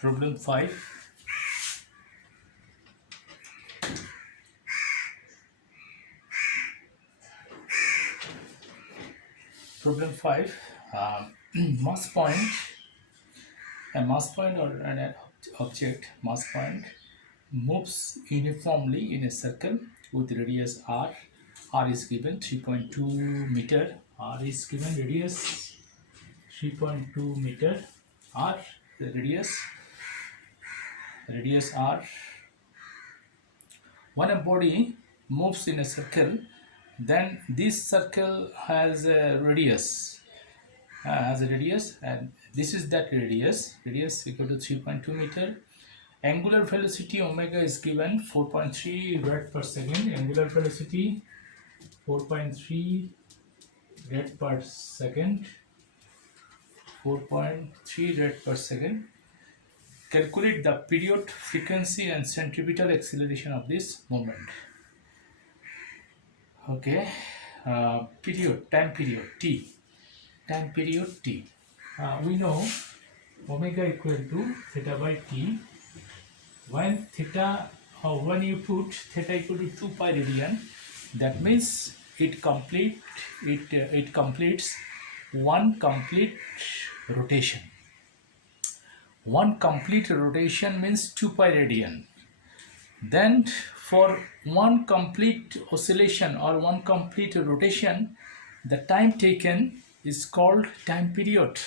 Problem 5. Problem 5. Mass point. A mass point or an object mass point moves uniformly in a circle with radius r. R is given 3.2 meter. R is given radius 3.2 meter. R, the radius r. When a body moves in a circle, then this circle has a radius, and this is that radius equal to 3.2 meter. Angular velocity omega is given 4.3 rad per second. Angular velocity 4.3 rad per second. 4.3 rad per second. Calculate the period, frequency and centripetal acceleration of this movement. Okay, time period t. We know omega equal to theta by t. When you put theta equal to 2 pi radian, that means it completes one complete rotation. One complete rotation means 2 pi radian. Then for one complete oscillation or one complete rotation, the time taken is called time period.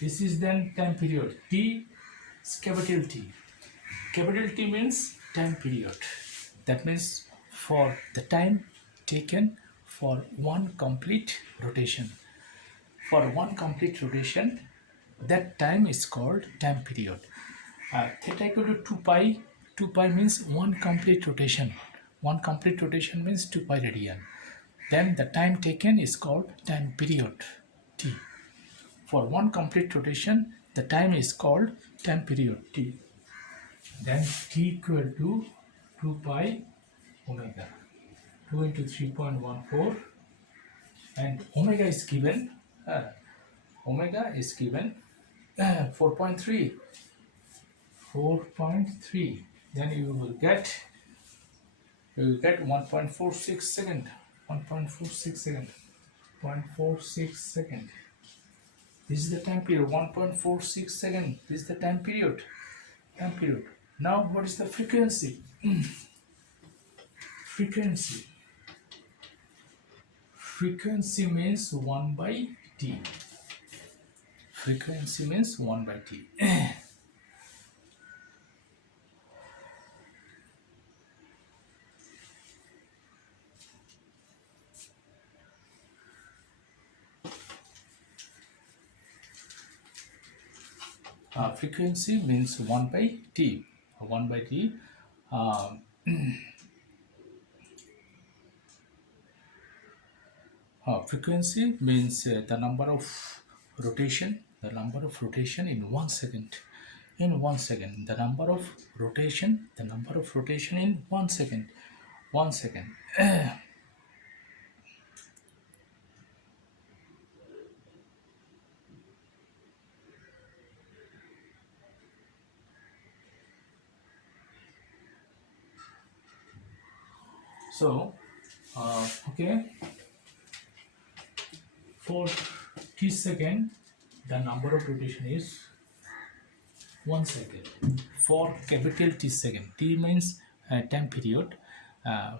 This is then time period. T is capital T. Capital T means time period. That means for the time taken for one complete rotation. For one complete rotation, that time is called time period. Theta equal to 2 pi. 2 pi means one complete rotation. One complete rotation means 2 pi radian. Then the time taken is called time period t. For one complete rotation, the time is called time period t. Then t equal to 2 pi omega. 2 into 3.14, and omega is given 4.3. 4.3. Then you will get 1.46 second. 1.46 second. 0.46 second. This is the time period. 1.46 second. This is the time period. Now what is the frequency? Frequency means 1 by t. Frequency means 1 by t. Frequency means 1 by t. 1 by t. Frequency means the number of rotation in 1 second. The number of rotation in 1 second. 1 second. So okay, for t second, the number of rotation is 1 second. For capital T second, T means time period.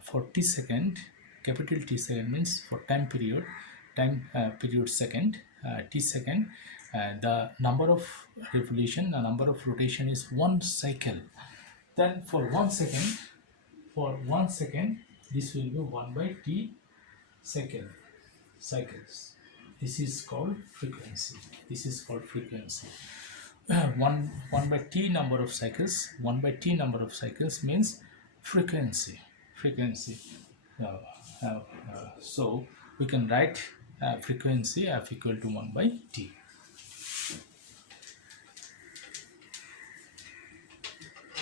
For T second, capital T second means for time period, period second. T second, the number of rotation is 1 cycle. Then for 1 second, this will be 1 by t cycles. This is called frequency. 1 by t number of cycles. 1 by t number of cycles means frequency. So we can write frequency f equal to 1 by t.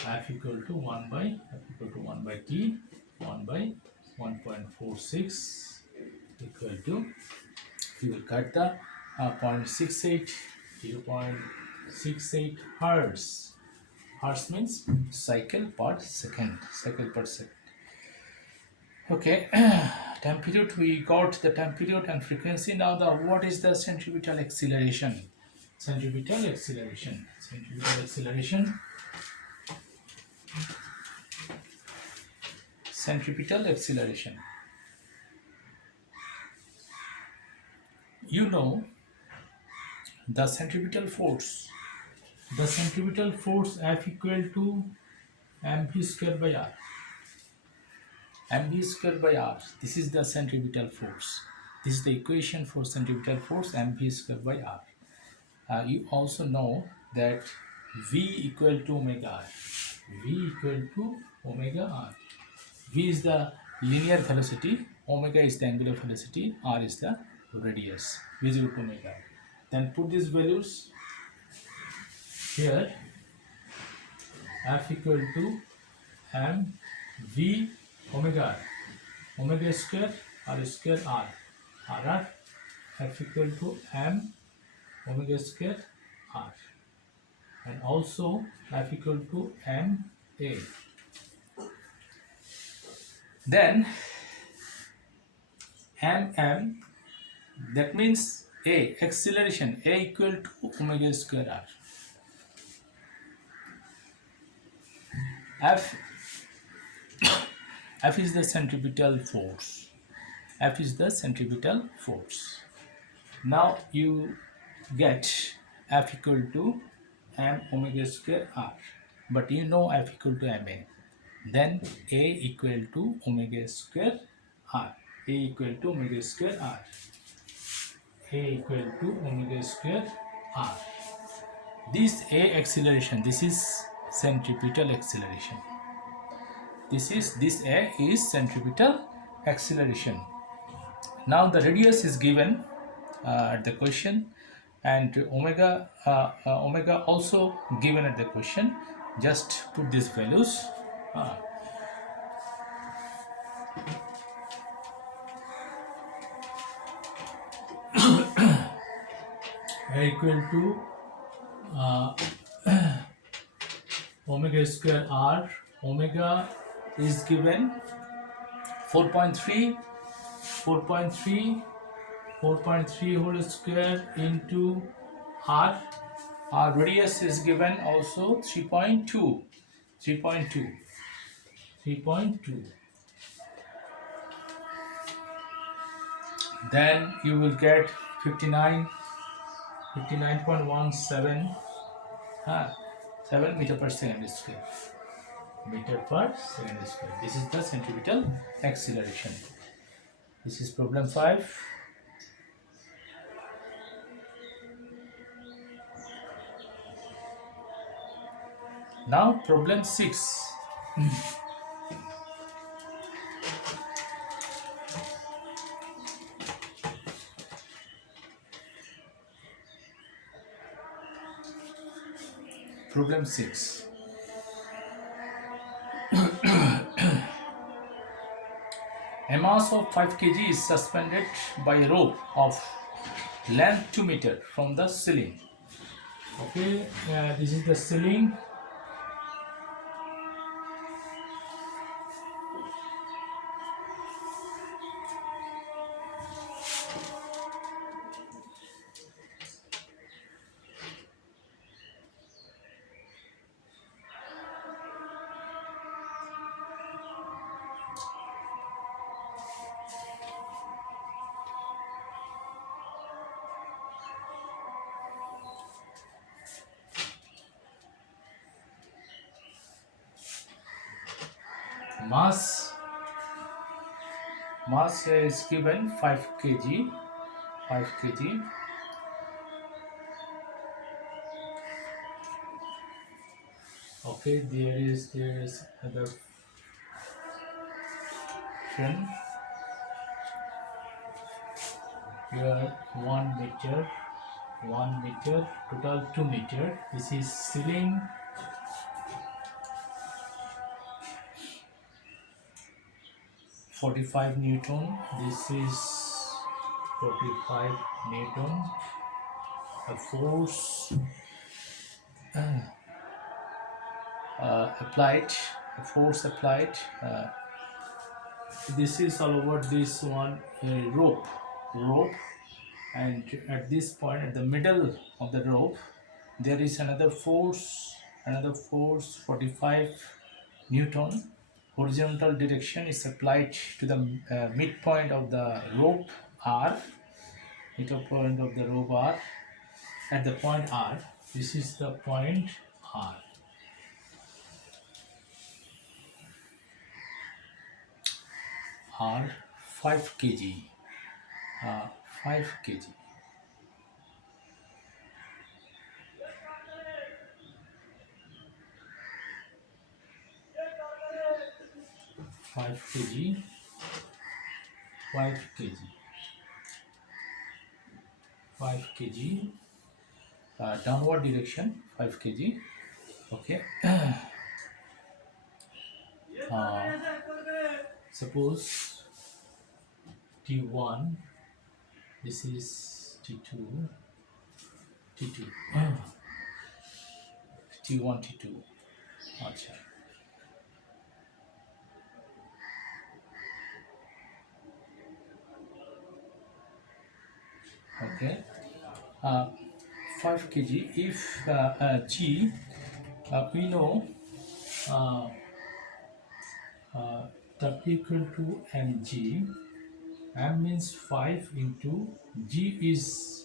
F equal to 1 by t. 1 by 1.46 equal to, you will cut the 0.68, 0.68 hertz. Hertz means cycle per second. Okay, time period, we got the time period and frequency. Now what is the centripetal acceleration? Centripetal acceleration. Centripetal acceleration. You know the centripetal force. The centripetal force F equal to mv square by r. mv square by r. This is the centripetal force. This is the equation for centripetal force, mv square by r. You also know that v equal to omega r. V equal to omega r. V is the linear velocity, omega is the angular velocity, r is the radius. V is equal to omega r. Then put these values here. F equal to m v omega r. Omega square r square r. R F equal to m omega square r. And also F equal to m a. Then m, that means a, acceleration, a equal to omega square r. F is the centripetal force. F is the centripetal force. Now you get F equal to m omega square r. But you know F equal to ma. Then A equal to omega square r. A equal to omega square r. A equal to omega square r. This A acceleration, this is centripetal acceleration. This A is centripetal acceleration. Now the radius is given at the question, and omega also given at the question. Just put these values. A equal to omega square r. Omega is given 4.3 whole square into r. Our radius is given also 3.2. Then you will get 59.17 7 meter per second square. This is the centripetal acceleration. This is problem 5. Now problem 6. Problem 6. A mass of 5 kg is suspended by a rope of length 2 meter from the ceiling. Okay, this is the ceiling. Mass is given 5 kg. Okay, there is another question. Here 1 meter, total 2 meter. This is ceiling. (45 Newton). This is 45 Newton. The force applied, force applied. This is all over this one rope, and at this point, at the middle of the rope, there is another force 45 Newton. Horizontal direction is applied to the midpoint of the rope R, midpoint of the rope R, at the point R. This is the point R. R 5 kg, 5 kg. 5 kg, 5 kg, 5 kg, downward direction 5 kg. Okay. Suppose T1, this is T2, T2, T1, T2. Acha. Okay. 5 kg. If G, we know W equal to mg. M means 5 into G is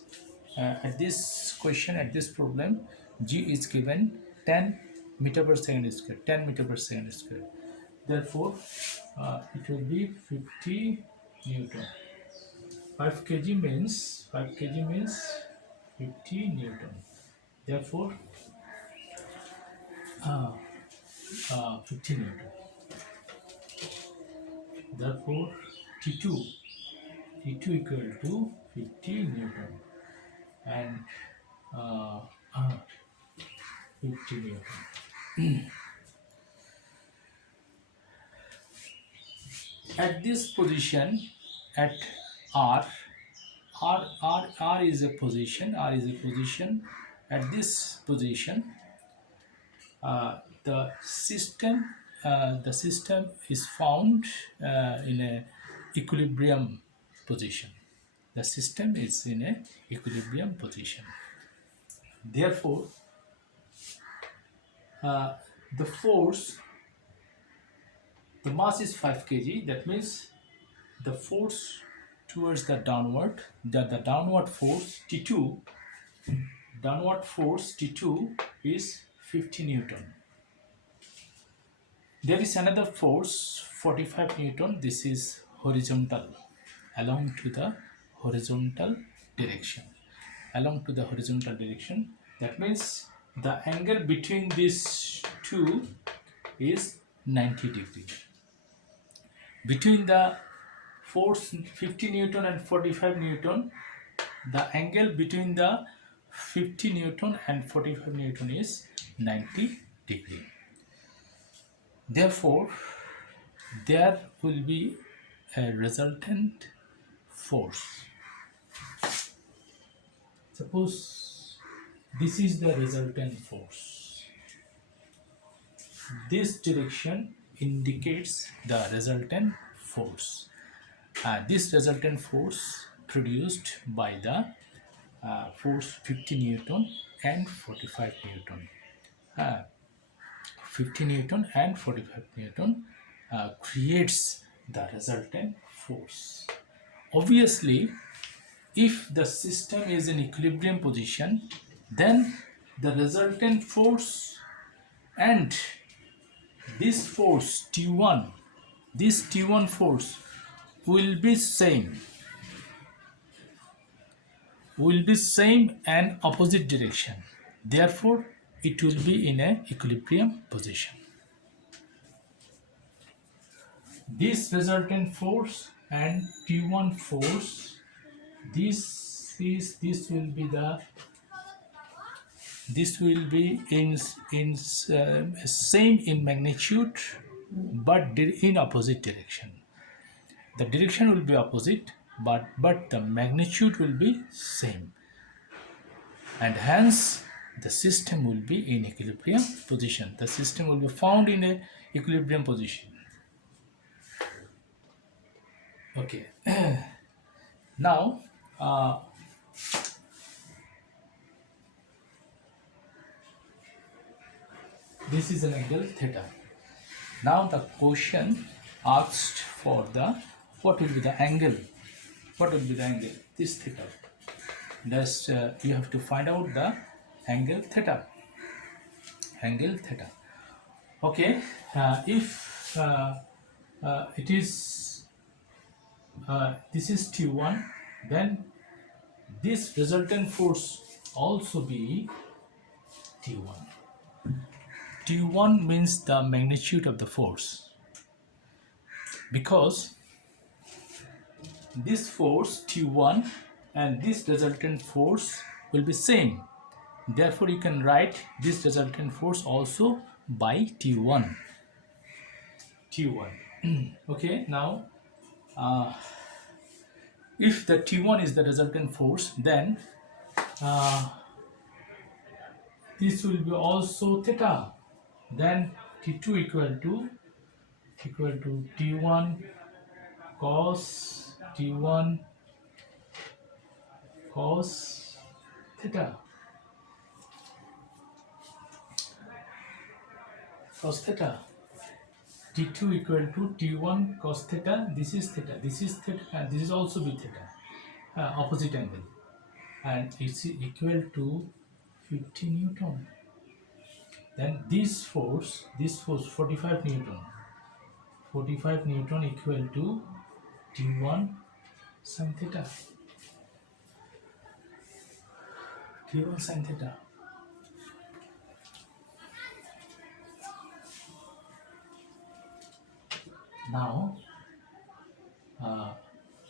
at this question, at this problem, G is given 10 meter per second square, 10 meter per second square. Therefore, it will be 50 Newton. 5 kg means 50 Newton. Therefore, 50 Newton. Therefore, T2 equal to 50 Newton and 50 Newton. At this position, at R is a position. At this position, the system is found in a equilibrium position. The system is in a equilibrium position. Therefore, the force, the mass is 5 kg. That means the force towards the downward, the downward force T2, is 50 Newton. There is another force 45 Newton. This is horizontal, along to the horizontal direction. That means the angle between these two is 90 degrees. Between the force 50 Newton and 45 Newton, the angle between the 50 Newton and 45 Newton is 90 degree. Therefore, there will be a resultant force. Suppose this is the resultant force. This direction indicates the resultant force. This resultant force produced by the force 50 Newton and 45 Newton. 50 Newton and 45 Newton creates the resultant force. Obviously, if the system is in equilibrium position, then the resultant force and this force T1, this T1 force will be same and opposite direction. Therefore, it will be in a equilibrium position. This resultant force and T1 force, this will be in same in magnitude, but in opposite direction. The direction will be opposite, but the magnitude will be same, and hence the system will be in equilibrium position. The system will be found in a equilibrium position. Okay. Now this is an angle theta. Now the question asked for the what will be the angle? What will be the angle? This theta. Thus you have to find out the angle theta. Angle theta. Okay. If it is this is T1, then this resultant force also be T1. T1 means the magnitude of the force, because this force T1 and this resultant force will be same. Therefore, you can write this resultant force also by T1. T1. Okay, now if the T1 is the resultant force, then this will be also theta. Then T2 equal to T1 cos T1 cos theta. Cos theta. T2 equal to T1 cos theta. This is theta. This is theta, and this is also be theta. Opposite angle, and it's equal to 50 Newton. Then this force 45 Newton. 45 Newton equal to T1 sin theta. T1 sin theta. Now,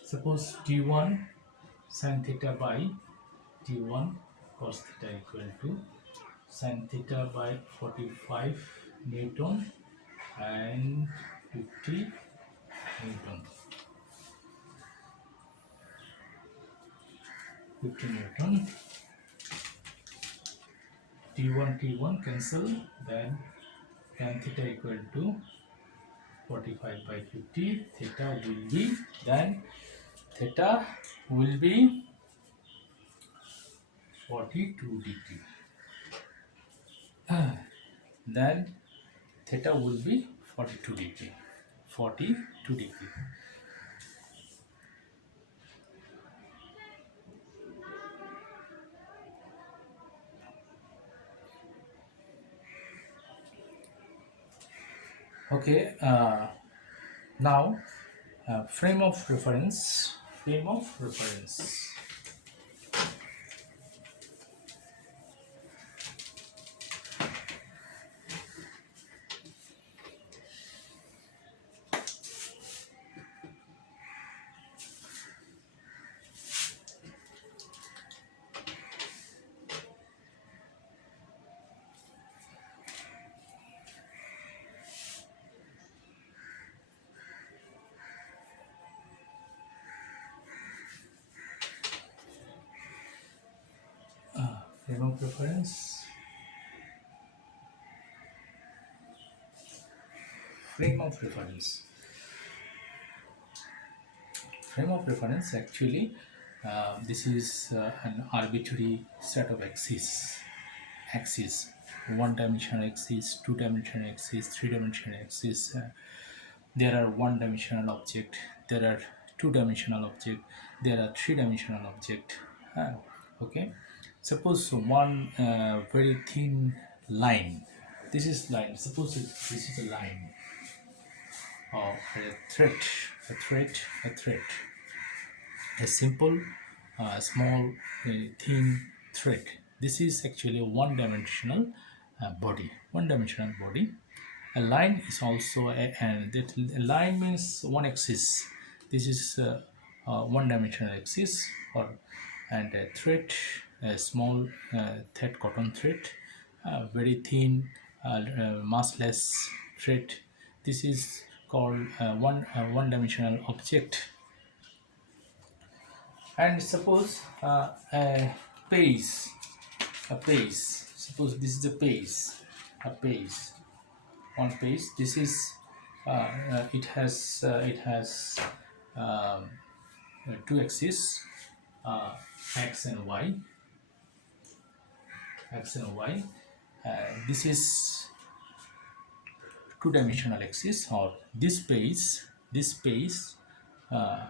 suppose T1 sin theta by T1 cos theta equal to sin theta by 45 Newton and 50 Newton. 50 Newton. T1 cancel, then tan theta equal to 45 by 50. Theta will be, then theta will be 42 degree. Then theta will be 42 degree. 42 degree. Okay, now frame of reference. Frame of reference. Frame of reference. Frame of reference. Frame of reference, actually this is an arbitrary set of axes. One dimensional axis, two dimensional axis, three dimensional axis. There are one dimensional object, there are two dimensional object, there are three dimensional object. Okay, suppose one very thin line. This is line. Suppose this is a line of a thread, a simple small thin thread. This is actually a one-dimensional body. A line is also and that a line means one axis. This is one-dimensional axis, and a thread, a small thread, cotton thread, very thin, massless thread. This is called one-dimensional object. And suppose a place. suppose this is a page, one page. This is it has um, two axes, uh, x and y, this is two-dimensional axis, or this space uh,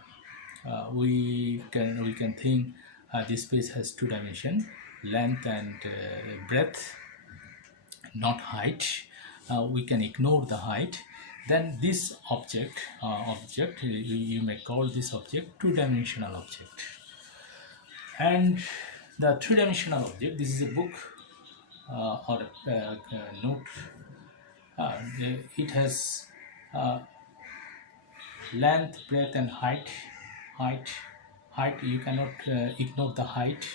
we can think this space has two dimension, length and breadth, not height. We can ignore the height. Then this object you may call this object two-dimensional object. And the three-dimensional object, this is a book or a note. It has length, breadth and height. You cannot ignore the height.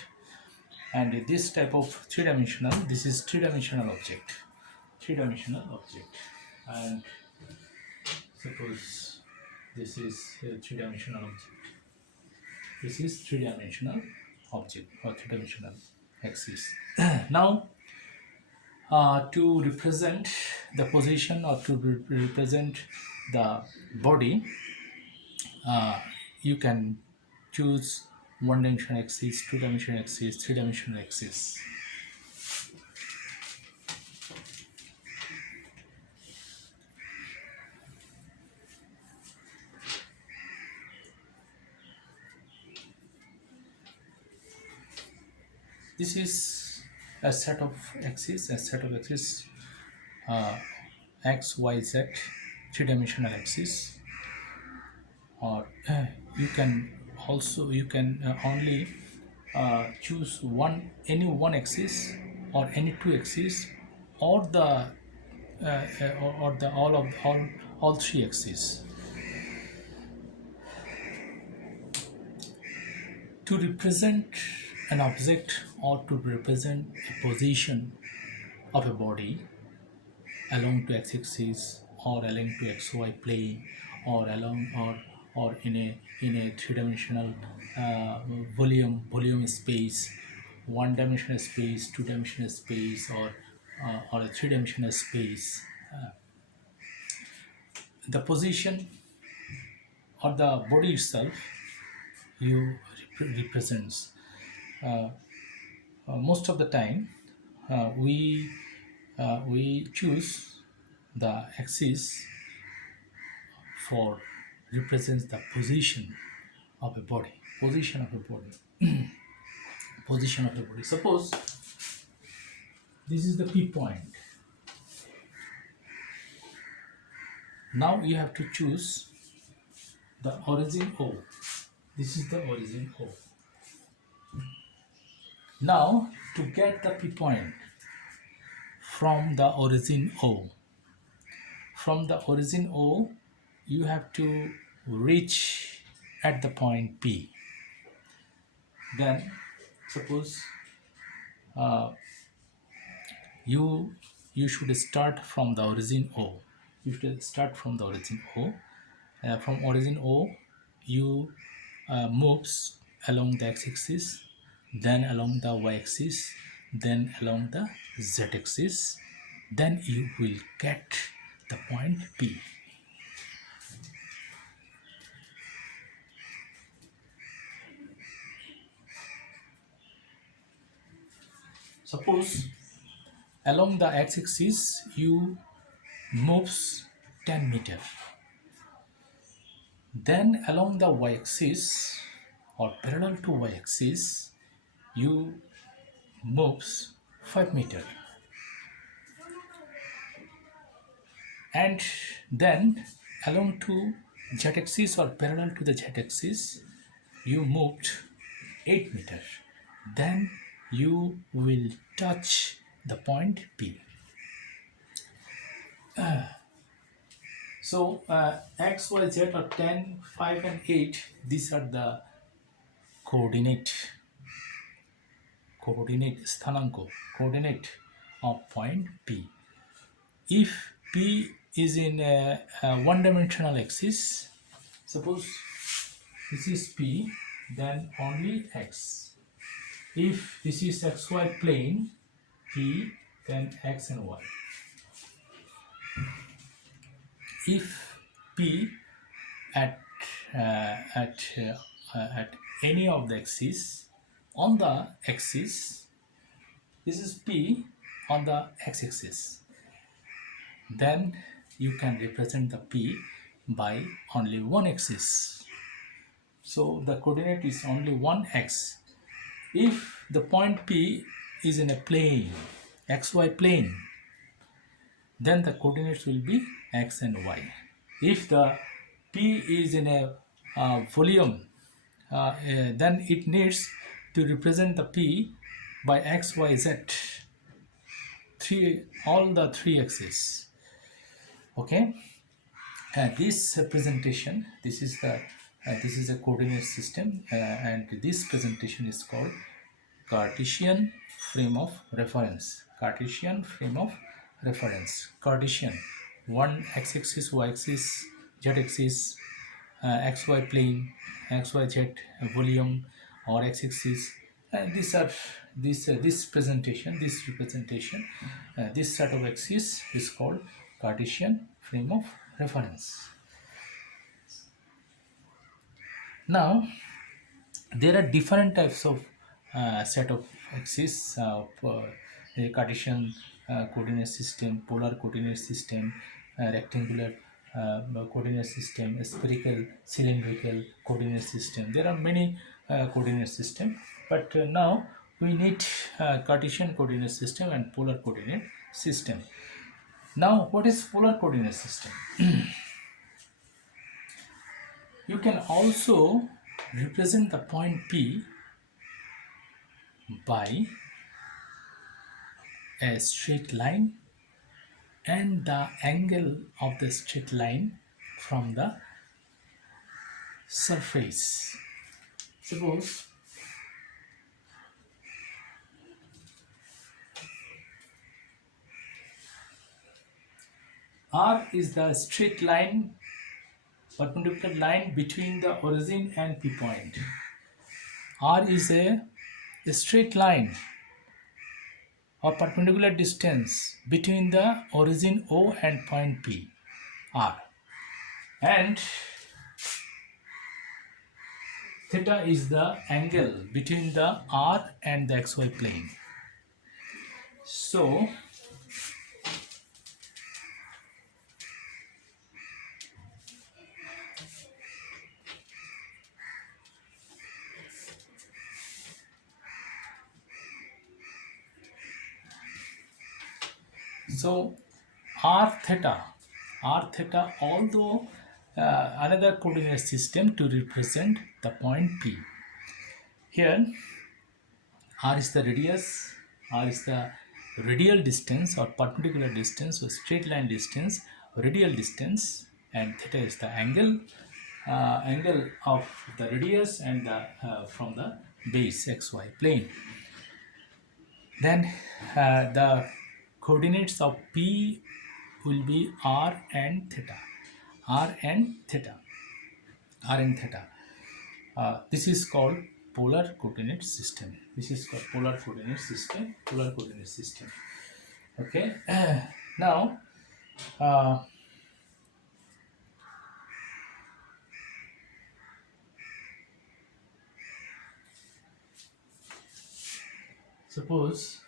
And this type of three-dimensional, this is three-dimensional object. And suppose this is a three-dimensional object. This is three-dimensional object or three-dimensional axis. Now, to represent the position or to represent the body, you can choose one-dimensional axis, two-dimensional axis, three-dimensional axis. This is a set of axes, x, y, z, three-dimensional axis. Or you can only choose any one axis or any two axes, or the or the all three axes. To represent an object or to represent a position of a body along to x-axis or along to xy plane, or in a three-dimensional volume space, one-dimensional space, two-dimensional space, or a three-dimensional space, the position or the body itself you represents. Most of the time we choose the axis for represents the position of a body. Suppose this is the P point. Now you have to choose the origin O. This is the origin O. Now, to get the P point from the origin O, you have to reach at the point P. Then, suppose you should start from the origin O. From origin O, you moves along the x-axis, then along the y-axis, then along the z-axis. Then you will get the point P. Suppose along the x-axis you moves 10 meters. Then along the y-axis or parallel to y-axis you moves 5 meters. And then along to z-axis or parallel to the z-axis you moved 8 meters. Then you will touch the point P. So x, y, z are 10, 5 and 8. These are the coordinate of point P. If P is in a one-dimensional axis, suppose this is P, then only x. If this is xy plane, P, then X and Y. If P at any of the axes, on the axis, this is P on the x-axis, then you can represent the P by only one axis. So the coordinate is only one x. If the point P is in a plane, xy plane, then the coordinates will be x and y. If the P is in a volume, then it needs to represent the P by x, y, z, all the three axes. Okay, this presentation, this is a coordinate system, and this presentation is called Cartesian frame of reference. Cartesian frame of reference. Cartesian, one x-axis, y-axis, z-axis, xy plane, xyz volume, or x-axis. These are this presentation, this representation, this set of axes is called Cartesian frame of reference. Now, there are different types of set of axes, a Cartesian coordinate system, polar coordinate system, rectangular coordinate system, a spherical, cylindrical coordinate system. There are many coordinate systems, but now we need Cartesian coordinate system and polar coordinate system. Now, what is polar coordinate system? You can also represent the point P by a straight line and the angle of the straight line from the surface. Suppose R is the straight line, perpendicular line between the origin and P point. R is a straight line or perpendicular distance between the origin O and point P, R. And theta is the angle between the R and the xy plane. So, r theta, although another coordinate system to represent the point P. Here, r is the radius, r is the radial distance or perpendicular distance or straight line distance, radial distance, and theta is the angle of the radius and from the base xy plane. Then the coordinates of P will be r and theta. This is called polar coordinate system. Polar coordinate system. Okay. Now, suppose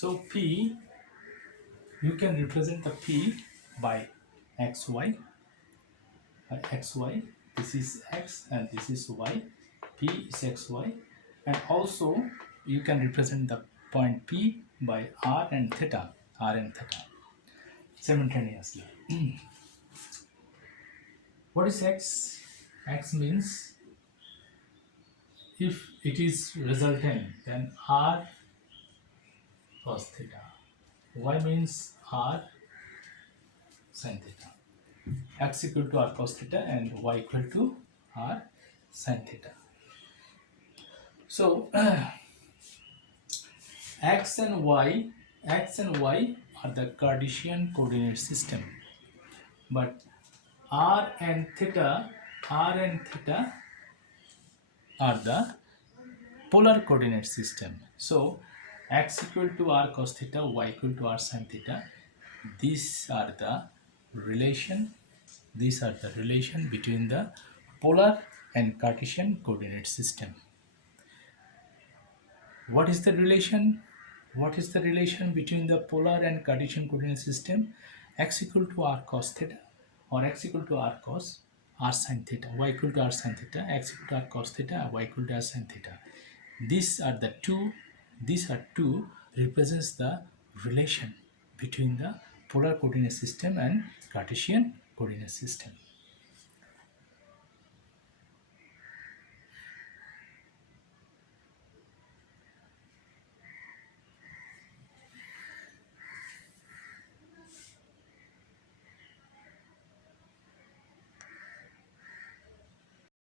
So P, you can represent the P by xy, xy. This is x and this is y. P is xy, and also you can represent the point P by r and theta, simultaneously. What is x? X means if it is resultant, then r cos theta. Y means r sin theta. X equal to r cos theta and y equal to r sin theta. So x and y are the Cartesian coordinate system, but r and theta are the polar coordinate system. So x equal to r cos theta, y equal to r sin theta. These are the relation between the polar and Cartesian coordinate system. What is the relation? What is the relation between the polar and Cartesian coordinate system? X equal to r cos theta, or x equal to r cos r sin theta, y equal to r sin theta, x equal to r cos theta, y equal to r sin theta. These are two represents the relation between the polar coordinate system and Cartesian coordinate system.